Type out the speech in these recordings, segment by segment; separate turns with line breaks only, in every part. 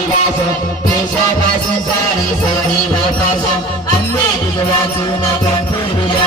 कृपा दृष्टी पाय माझ्या पंढरीला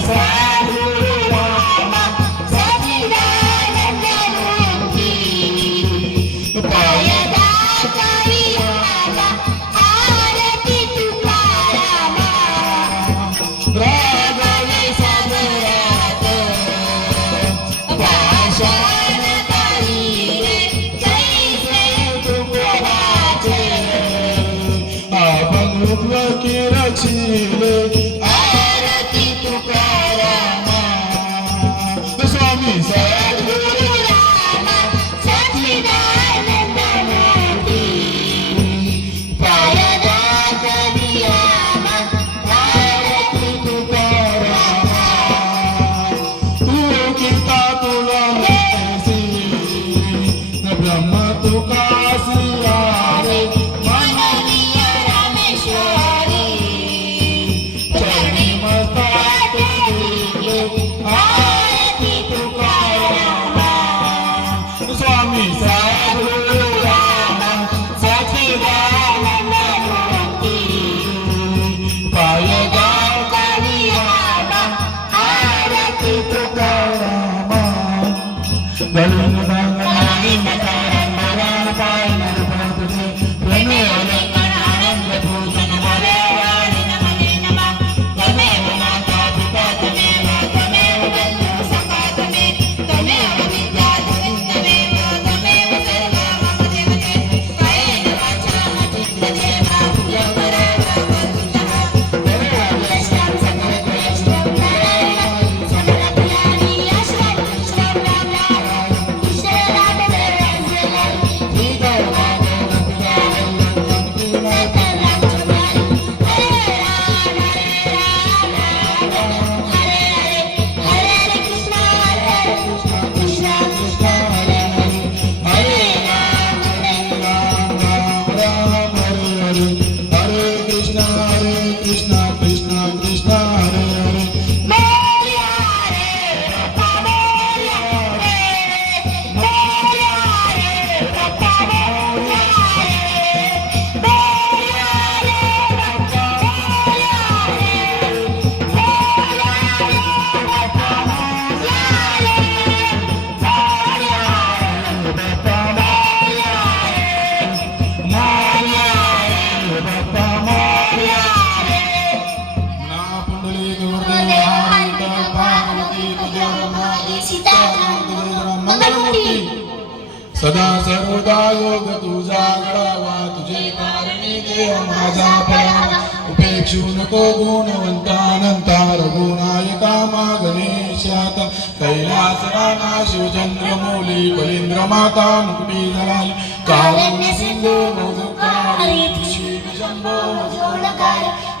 सदा सर्वदा योग तुझा घडावा तुझे कारणी देव माझा फळावा उपेक्षू नको गुणवंतानंता रघुनायका मा गणेशात कैलास राणा शिवचंद्र मौली बलिंद्र माता मुकुटी धराली कारुण्य सिंधू मोदुकारी शिव शंभो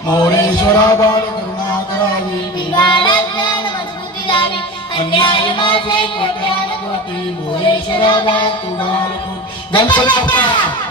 मोरेश्वरा बाल करुणा करावी
अन्याय माझे कोट्यान
कोटी मोरेश्वरा बाल गणपती